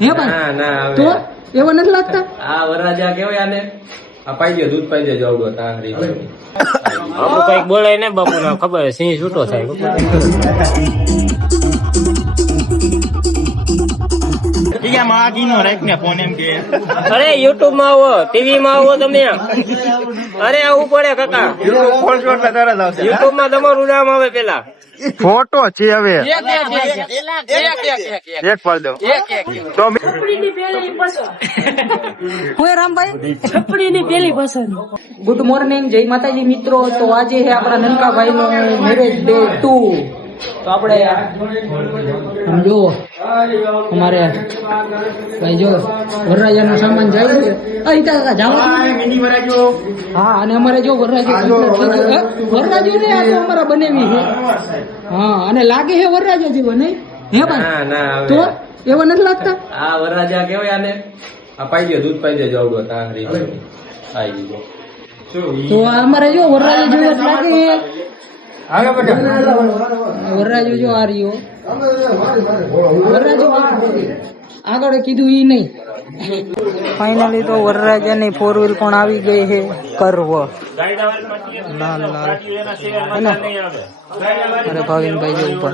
હે ભાઈ? ના ના તો એવો નથી લાગતા? આ વરરાજા કેવાય આને? આ પાઈ દે દૂધ પાઈ દે તા હરી બાપુ કંઈક બોલે ને બાપુ ખબર સિંહ છૂટો થાય અરે યુટ્યુબમાં આવો ટીવી માં આવો તમે અરે આવું પડે કાકા. યુટ્યુબમાં તમારું નામ આવે પેલા. ફોટો છે હવે. એક પાડ દો. હું રામભાઈ રામભાઈ? છપડીની પેલી પસંદ. ગુડ મોર્નિંગ જય માતાજી મિત્રો. તો આજે છે આપણા નનકાભાઈ નો મેરેજ ડે ટુ તો આપણે જુઓ અમારે ભાઈ જો વરરાજાનો સામાન જાય છે. હા અને અમારે જો વરરાજો. હે? વરરાજો. ને આ તો અમારા બનેવી છે. હા અને લાગે છે વરરાજો જેવો નહીં? હે ભાઈ? ના ના તો હવે એવા નથી લાગતા? આ વરરાજા કેવાય આને? આ પાઈ દે દૂધ પાઈ દે જવડો તારી આવી ગયો. તો અમારે જો વરરાજો જેવો લાગે વરરાજો જો આ રહ્યો. વરરાજો આગળ કીધું ઈ નહીં. ફાઇનલી તો વરરાજાની ફોર વ્હીલ પણ આવી ગઈ છે. કર્વ. લાલ? અરે ભાવિનભાઈ જો ઉપર.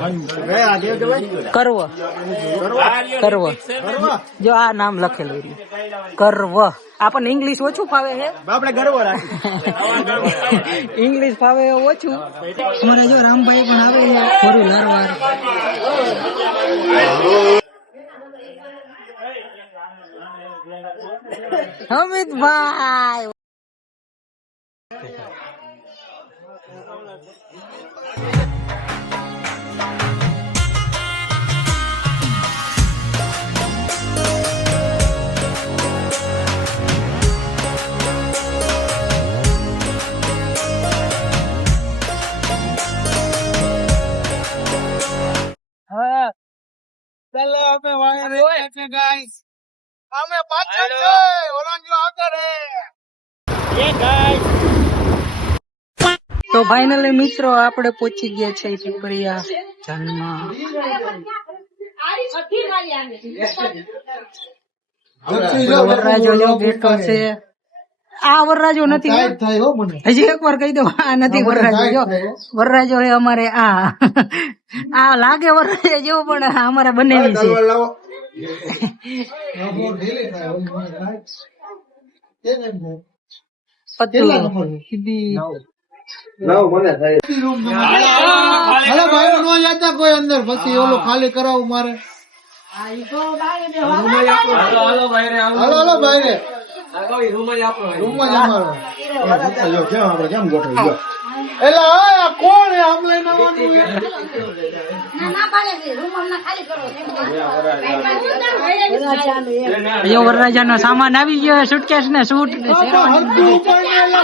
કર્વ. કર્વ. જો આ નામ લખેલું કર્વ. આપણને ઇંગ્લિશ ઓછું ફાવે છે. આપણે ગર્વ ઇંગ્લિશ ફાવે ઓછું. અમારે જો રામભાઈ પણ આવે છે થોડું લારવાર. અમિતભાઈ. ચાલો અમે વાયર છે ગાઈસ. અમે પાછળ છે ઓલાંજો આગળ તો ફાઇનલી મિત્રો આપણે પહોંચી ગયા છે પીપરિયા જન્મ વરરાજો બેઠો છે. આ વરરાજો નથી હો. થાય હો મને. હજી એક વાર કહી દો આ નથી વરરાજો જો વરરાજો એ અમારે આ આ લાગે વરરાજો જેવો પણ અમારે બનેલી છે. લાવો. પતલું હાલો ભાઈ નો કોઈ અંદર. પછી ઓલું ખાલી કરાવું મારે. હાલો હાલો ભાઈ રે. વરરાજા નો સામાન આવી ગયો સુટકેસ ને સૂટ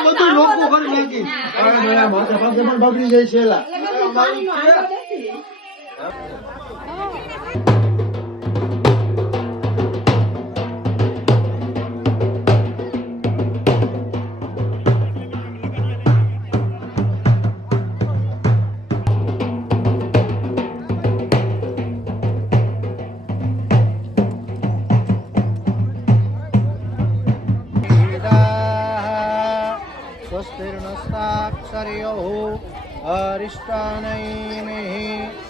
બધું લોકો જાય છે એલા. स्वस्तिर्नस्ताक्षर्योः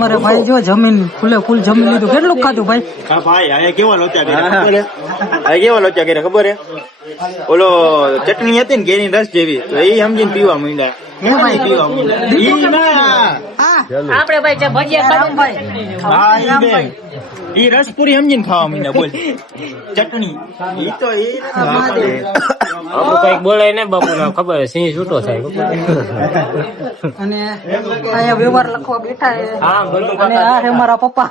અમારે ભાઈ જો જમીન ફૂલે ફૂલ જમી લીધું. કેટલું ખાધું ભાઈ? હા ભાઈ આ કેવા લોચા કર્યા? ખબર હે કેવા લોચા કર્યા ખબર હે ઓલો ચટણી હતી ને કેરી રસ જેવી તો એ સમજીને પીવા માંડ્યા. હે ભાઈ? પીવા માંડ્યા. આપણે ભાઈ જે ભજીયા હા ઈ બે ઈ રસપુરી સમજીને ખાવા માંડ્યા બોલ. ચટણી. ઈ તો ઈ બાપુ કંઈક બોલે ને બાપુ ને ખબર સિંહ છૂટો થાય અને અહીંયા વ્યવહાર લખવા બેઠા છે. હા અને આ છે મારા પપ્પા.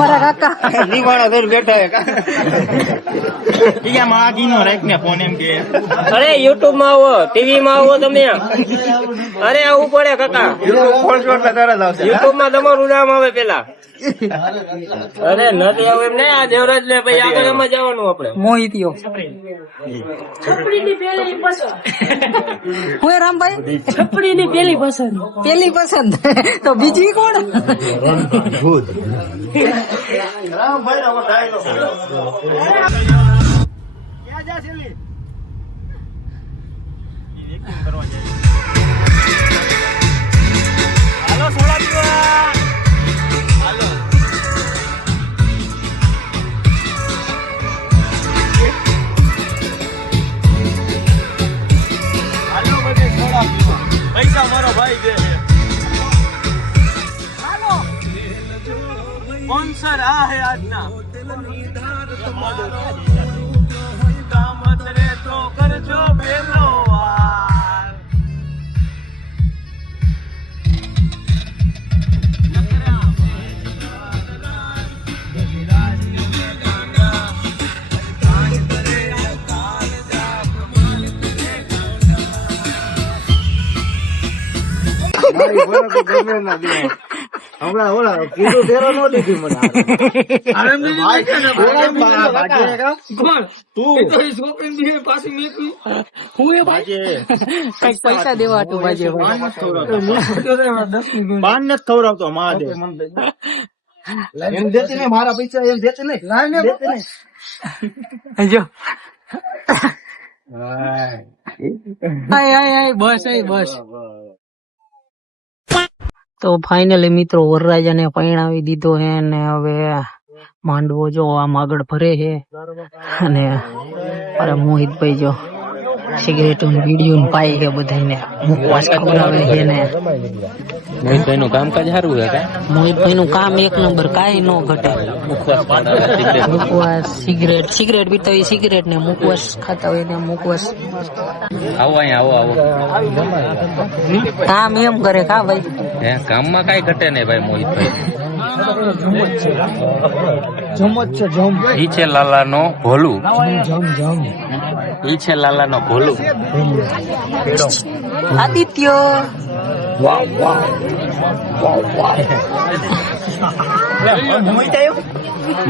મારા કાકા. નિવાળા થઈને બેઠા હે કા માગી નો રાખ ને ફોન એમ કે. અરે યુટ્યુબમાં આવો ટીવી માં આવો તમે. અરે આવું પડે કાકા. યુટ્યુબ ખોલશો એટલે તરત આવશે. યુટ્યુબમાં તમારું નામ આવે પેલા. અરે નથી આવું એમ ને આ દેવરાજ ને ભાઈ આગળ એમાં જવાનું આપડે મોહિતીઓ. હું રામભાઈ? છપડી ની પેલી પસંદ. પેલી પસંદ. તો બીજી કોણ? હાલો સ્પોન્સર આ હે આજના કામત રે તો કરજો બેનો વાર હમણાં ઓલા કીધું તેરો નો દીધી મને કંઈક પૈસા દેવા હતું બાજે. પાન નથી ખવડાવતો. મહાદેવ એમ દેતી નહીં મારા પૈસા એમ દેતી નહીં. જો. આય આય આય બસ બસ. તો ફાઇનલી મિત્રો વરરાજાને પરણાવી દીધો હે ને હવે માંડવો જો આમ આગળ ભરે છે અને અરે મોહિતભાઈ જો સિગરેટ વીડિયો પાઈ છે બધાને મુખવાસ ખવડાવે છે ને. મોહિતભાઈ નું કામકાજ સારું છે મોહિતભાઈ નું કામ એક નંબર કાંઈ ન ઘટે. મુખવાસ સિગરેટ. સિગરેટ પીતા હોય સિગરેટ ને મુખવાસ ખાતા હોય ને મુખવાસ. આવો અહીંયા આવો આવો. કામ એમ કરે કા ભાઈ. હે કામમાં કાંઈ ઘટે નહીં ભાઈ મોહિતભાઈ. ઈ છે લાલા નો ભોલું ઈ છે લાલા નો ભોલું. આદિત્ય.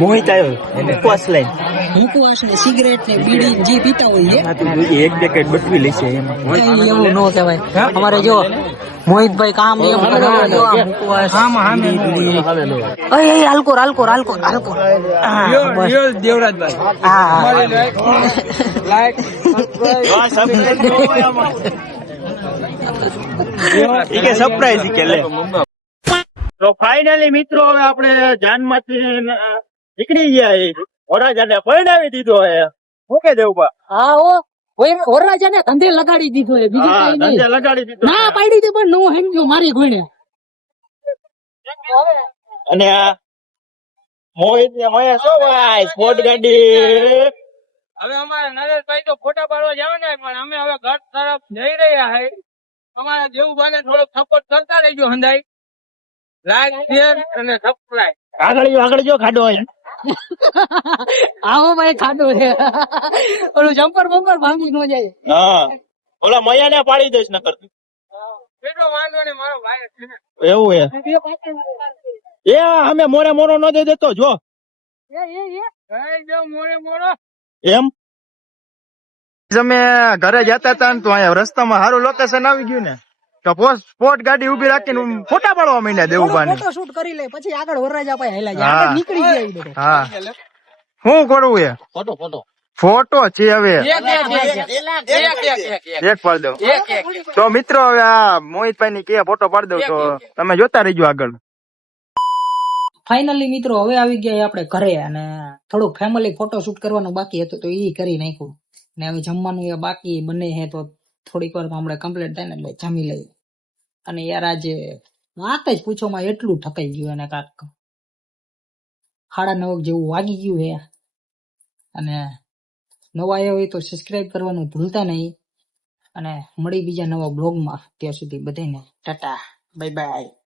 મોહિત આવ્યો ઉપવાસ લઈને. મુખવાસ ને સિગરેટ ને બીડી જે પીતા હોય આ એક પેકેટ બટવી લેશે એમાં. એવું ન કહેવાય. અમારે જો મોહિતભાઈ કામ અય આલ્કોર આલકોર આલ્કોર. હા, સરપ્રાઈઝ કે લે. તો ફાઇનલી મિત્રો હવે આપણે જાનમાંથી નીકળી ગયા વરરાજાને પરણાવી દીધો હે. શું કે દેવબા હા ઓ વરરાજાને ધંધે લગાડી દીધો હે બીજું કઈ ધંધે નહીં લગાડી દીધો ના પાડી દે પણ નો સમજો મારી ગોણે અને આ મોહિત ને મોયા શું ભાઈ? સ્પોર્ટ ગાડી. હવે અમારે નરેશભાઈ તો ફોટા પાડવા જવાના ને પણ અમે હવે ઘર તરફ જઈ રહ્યા હે. અમારા દેવુભાઈને થોડોક સપોર્ટ કરતા રહેજો હંધાઈ લાઈક શેર અને સબસ્ક્રાઇબ આગળ જો આગળ જો ખાડો હોય. આવો ભાઈ ખાડો છે. ઓલું જમ્પર બમ્પર ભાંગી ન જાય. હા. ઓલા મયા ને પાડી દઈશ નકર. કેટલો વાંધો ને મારો ભાઈ છે ને. એવું હે એ અમે મોરે મોરો ન દઈ દેતો જો. એમ? તમે ઘરે જતા હતા ને તો અહીંયા રસ્તામાં સારું લોકેશન આવી ગયું ને. સ્પોર્ટ ગાડી ઊભી રાખીને ફોટા પાડવા માંડ્યા દેવુભાઈ ફોટો શૂટ કરી લે પછી આગળ વરરાજ આપણે હેલા જાય નીકળી જાય હા શું કરવું એ ફોટો ફોટો ફોટો છે હવે એક પાડ દઉં તો મિત્રો હવે આ મોહિતભાઈ ની કે ફોટો પાડ દઉં તો તમે જોતા રહીજો આગળ ફાઇનલી મિત્રો હવે આવી ગયા આપણે ઘરે અને થોડુંક ફેમિલી ફોટો શૂટ કરવાનું બાકી હતું તો એ કરી નાખ્યું ને હવે જમવાનું એ બાકી બને હે તો થોડીક વાર હમણાં કમ્પ્લીટ થાય ને એટલે જમી લઈએ અને યાર આજે વાત જ પૂછોમાં એટલું ઠકાઈ ગયું એને કાંક. સાડા નવ જેવું વાગી ગયું હે. અને નવા આવ્યા હોય તો સબસ્ક્રાઇબ કરવાનું ભૂલતા નહીં. અને મળી બીજા નવા બ્લોગમાં ત્યાં સુધી બધાને ટાટા. Bye bye